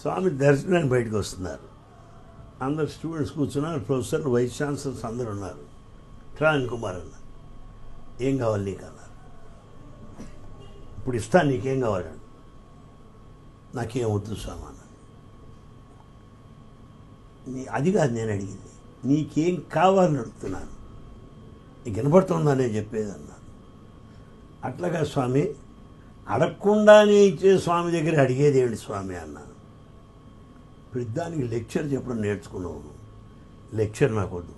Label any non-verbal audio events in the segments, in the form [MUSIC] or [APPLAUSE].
స్వామి దర్శనానికి బయటకు వస్తున్నారు. అందరు స్టూడెంట్స్ కూర్చున్నారు ప్రొఫెసర్లు వైస్ ఛాన్సలర్స్ అందరు ఉన్నారు. ట్రాన్ కుమార్ అన్నారు ఏం కావాలి నీకు అన్నారు ఇప్పుడు ఇస్తాను నీకేం కావాలని నాకేం వద్దు స్వామి అన్నాను నీ అది కాదు నేను అడిగింది. నీకేం కావాలని అడుగుతున్నాను. నీకు వినపడుతుందా నేను చెప్పేది అన్నాను అట్లాగా స్వామి అడగకుండానే ఇచ్చే స్వామి దగ్గర అడిగేది ఏమిటి స్వామి అన్నాను ఇప్పుడు లెక్చర్ చెప్పడం నేర్చుకున్నాను లెక్చర్ నాకు వద్దు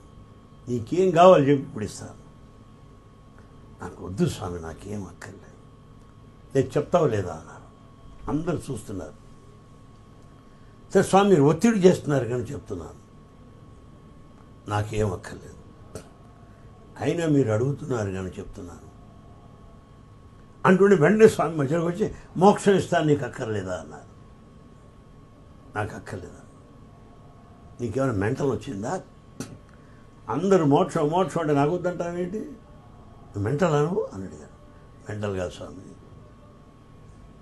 నీకేం కావాలి చెప్పి ఇప్పుడు ఇస్తాను. నాకు వద్దు స్వామి నాకేం అక్కర్లేదు. నేను చెప్తావు లేదా అన్నారు. అందరు చూస్తున్నారు. సరే స్వామి మీరు ఒత్తిడి చేస్తున్నారు కానీ చెప్తున్నాను. నాకేం అక్కర్లేదు. అయినా మీరు అడుగుతున్నారు కానీ చెప్తున్నాను. అంటుండే వెంటనే స్వామి మధ్యలోకి వచ్చి మోక్షం ఇస్తాను నీకు అక్కర్లేదా అన్నారు. నాకు అక్కర్లేదా నీకేమైనా మెంటల్ వచ్చిందా? అందరూ మోక్షం మోక్షం అంటే నాకు వద్దంటావేంటి మెంటల్ అను అని అడిగారు మెంటల్ కాదు స్వామి.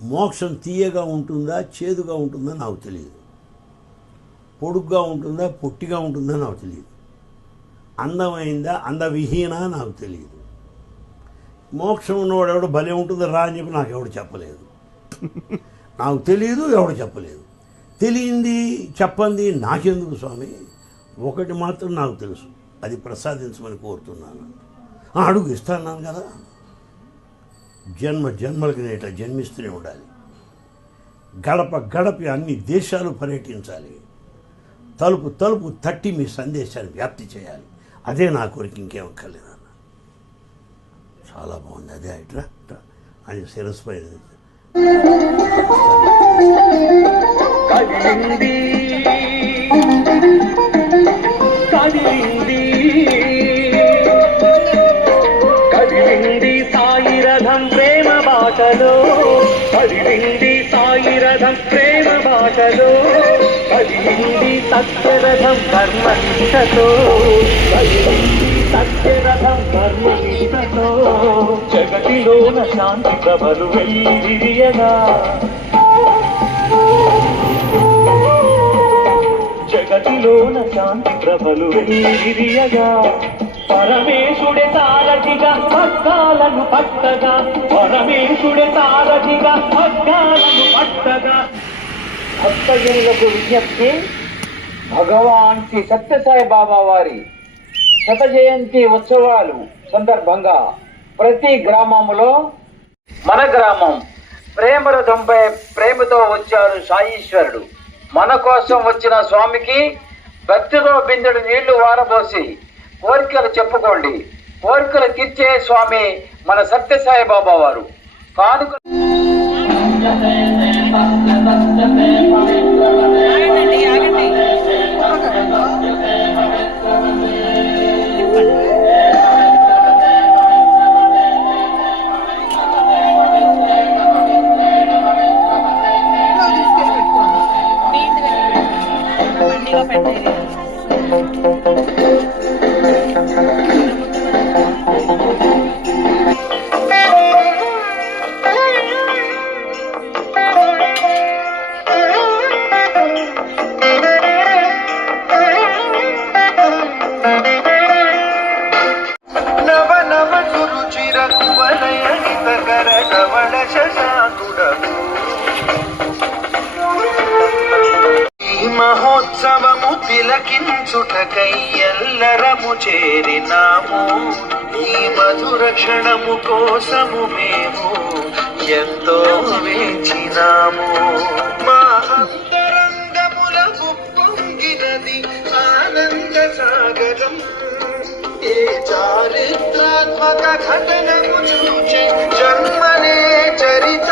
మోక్షం తీయగా ఉంటుందా చేదుగా ఉంటుందా నాకు తెలియదు. పొడుగ్గా ఉంటుందా పొట్టిగా ఉంటుందా నాకు తెలియదు. అందమైందా అందవిహీనా నాకు తెలియదు. మోక్షం ఉన్నవాడు ఎవడు భలే ఉంటుందో రా అని చెప్పి నాకు ఎవడు చెప్పలేదు. [LAUGHS] నాకు తెలియదు ఎవడు చెప్పలేదు. తెలియంది చెప్పంది నాకెందుకు స్వామి? ఒకటి మాత్రం నాకు తెలుసు. అది ప్రసాదించమని కోరుతున్నాను. "ఆ, అడుగు ఇస్తాను కదా. జన్మ జన్మలకి నేను ఇట్లా జన్మిస్తూనే ఉండాలి. గడప గడపి అన్ని దేశాలు పర్యటించాలి. తలుపు తలుపు తట్టి మీ సందేశాన్ని వ్యాప్తి చేయాలి. అదే నా కోరిక ఇంకేం అక్కర్లేదు అన్న చాలా బాగుంది. అదే ఇట్లా అని శిరస్పై పైన కదిలింది కదిలింది సాయి రథం ప్రేమ బాటలో. కదిలింది సాయి రథం ప్రేమ బాటలో. కదిలింది సత్యరథం ధర్మనిష్టతో కదిలింది సత్యరథం ధర్మనిష్టతో జగతిలోన శాంతి ప్రభలు వెల్లిరియగా జగతిలోన శాంతి ప్రభలు. వెలిగిరియగా. పరమేశుడే సారథిగా పగ్గాలను పట్టగా. పరమేశుడే సారథిగా పగ్గాలను పట్టగా. భక్తజనులకు విజ్ఞప్తి భగవాన్ శ్రీ సత్యసాయి బాబా వారి శత జయంతి ఉత్సవాలు సందర్భంగా ప్రతి గ్రామములో మన గ్రామం ప్రేమరథంపై ప్రేమతో వచ్చారు సాయీశ్వరుడు మన కోసం వచ్చిన స్వామికి భక్తితో బిందెడు నీళ్ళు వారబోసి కోరికలు చెప్పుకోండి. కోరికలు తీర్చే స్వామి మన సత్యసాయి బాబా వారు. కానుక ఆగండి ఆగండి. पेट క్షణము కోసము మేము ఎంతో వేచినాము. మా అంతరంగముల ఉప్పొంగినది ఆనంద సాగరం. ఏ చారిత్రాత్మక ఘటనము చూచి జన్మనే చరిత్ర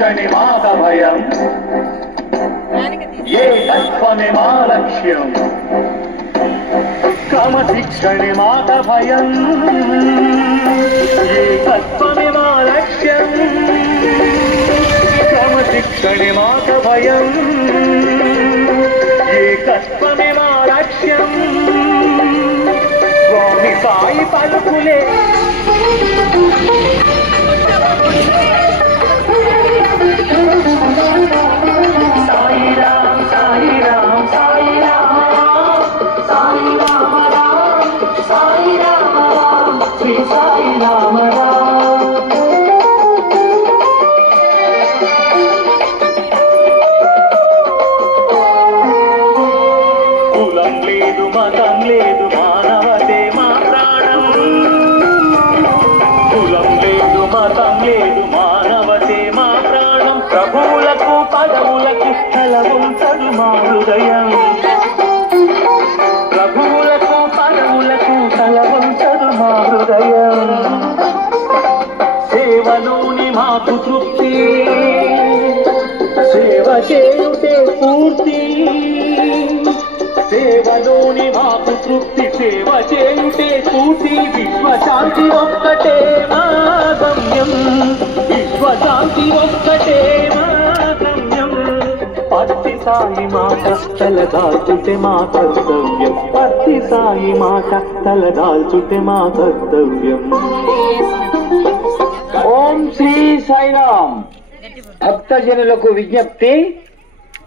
మాధభయం దానికి ఏ తత్వమే మా లక్ష్యం క్రమశిక్షణి మాట భయం ఏ తత్వమే మా లక్ష్యం క్రమశిక్షణి మాట భయం ఏ తత్వమే మా లక్ష్యం స్వామి సాయి పలుకులే. మా హృదయం సేవలోని మాకు తృప్తి. సేవ చేయుటే పూర్తి. సేవలోని మాకు తృప్తి సేవ చేయుటే పూర్తి. విశ్వశాంతి ఒక్కటే మా గమ్యం. విశ్వశాంతి ఒక్కటే మా సాయి మాట తలదాల్చుటే మా కర్తవ్యం. పత్తి సాయి మాట తలదాల్చుటే మా కర్తవ్యం. ఓం శ్రీ సాయిరామ్. భక్తజనులకు విజ్ఞప్తి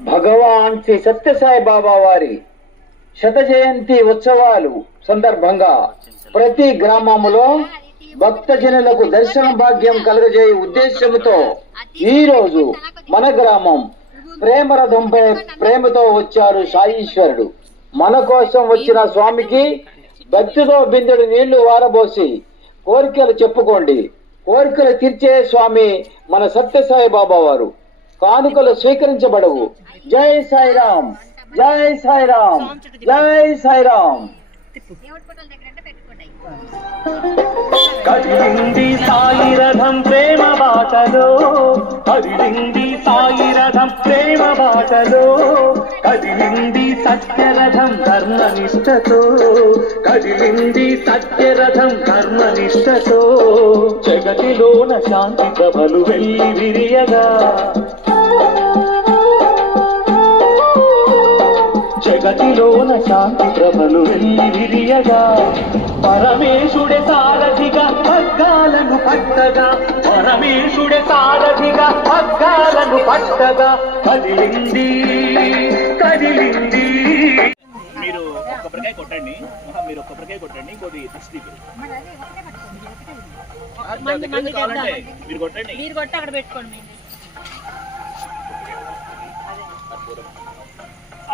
భగవాన్ శ్రీ సత్యసాయి బాబా వారి శత జయంతి ఉత్సవాలు సందర్భంగా ప్రతి గ్రామములో భక్తజనులకు దర్శన భాగ్యం కలుగజేయ ఉద్దేశంతో ఈ రోజు మన గ్రామం ప్రేమరథంపై ప్రేమతో వచ్చారు సాయీశ్వరుడు మన కోసం వచ్చిన స్వామికి భక్తితో బిందెడు నీళ్ళు వారబోసి కోరికలు చెప్పుకోండి. కోరికలు తీర్చే స్వామి మన సత్యసాయి బాబా వారు. కానుకలు స్వీకరించబడవు. జై సాయిరామ్ జై సాయిరామ్ జై సాయిరామ్. కట్టింది సాయి రథం ప్రేమ బాటలో. కదిలింది సాయి రథం ప్రేమ బాటలో. కదిలింది సత్యరథం ధర్మనిష్టతో కదిలింది సత్యరథం ధర్మనిష్టతో జగతిలోన శాంతి ప్రభలు వెళ్ళి విరియగా. జగతిలోన శాంతి ప్రభలు వెళ్ళి విరియగా. పరమేశుడే సారథిగా పగ్గాలను పట్టగా. పరమేశుడే సారథిగా పగ్గాలను పట్టగా. కదిలింది కదిలింది. మీరు ఒక కొబ్బరికాయ కొట్టండి మీరు ఒక కొబ్బరికాయ కొట్టండి. ఇంకోటి దిష్టి. మీరు కొట్టండి. మీరు కొట్టి అక్కడ పెట్టుకోండి.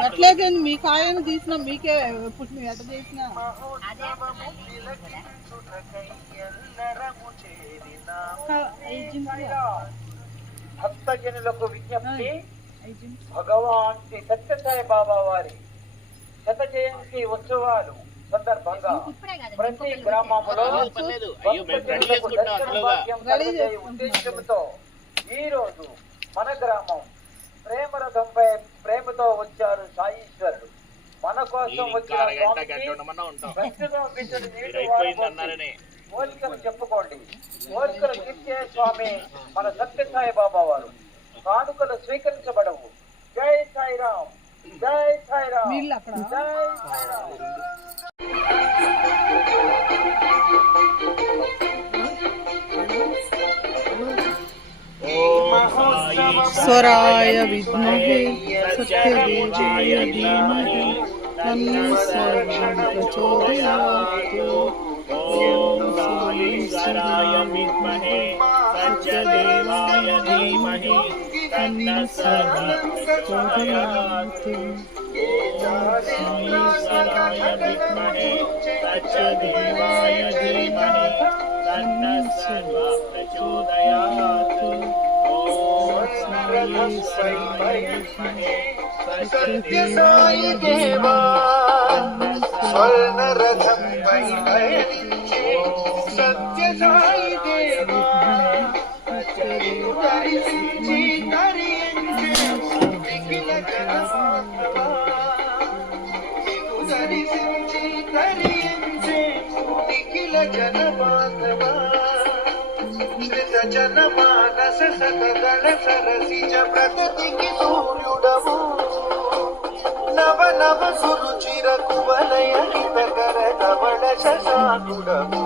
ఎట్లయితే మీ కాయను తీసినా మీకే పుట్టిన ఎట్ట చేసినా భక్తజనులకు విజ్ఞప్తి. భగవాన్ శ్రీ సత్యసాయి బాబా వారి శత జయంతి ఉత్సవాలు సందర్భంగా ప్రతి గ్రామంలో భక్తజనులకు దర్శన భాగ్యం ఉద్దేశంతో ఈ రోజు మన గ్రామం ప్రేమరథంపై ప్రేమతో వచ్చారు సాయీశ్వరుడు మన కోసం మీరు ఇంకా వచ్చిన అరగంట గంట స్వామికి ఉండమన్నా ఉంటాం భక్తితో బిడ్డలు మీరు నీళ్ళు అయిపోయింది వారబోసి అన్నారనే. కోరికలు చెప్పుకోండి. కోరికలు తీర్చే స్వామి మన సత్యసాయి బాబా వారు కానుకలు స్వీకరించబడవు. జై సాయిరామ్ జై సాయిరామ్ వీళ్ళు అక్కడ. జై సాయిరామ్ స్వరాయ విద్మహే సత్యదేవాయ ధీమహి. प्रचोदयातु य विद्महे सत्यदेवाय धीमहि तन्नः सः प्रचोदयातु ईश्वराय विद्महे सत्यदेवाय धीमहि तन्नः सः प्रचोदयातु ॐ ईश्वराय विद्महे सत्य साई देवा स्वर्ण रथम परिभरिचे सत्य साई देवा तरिचे तरिचे विघ्न जनसात्मा तरिचे तरिचे निखिल जनमात्मा कृत చూడవు నవ నవ సురుచిర కువలయ హితకర కవళ శశాకుడవు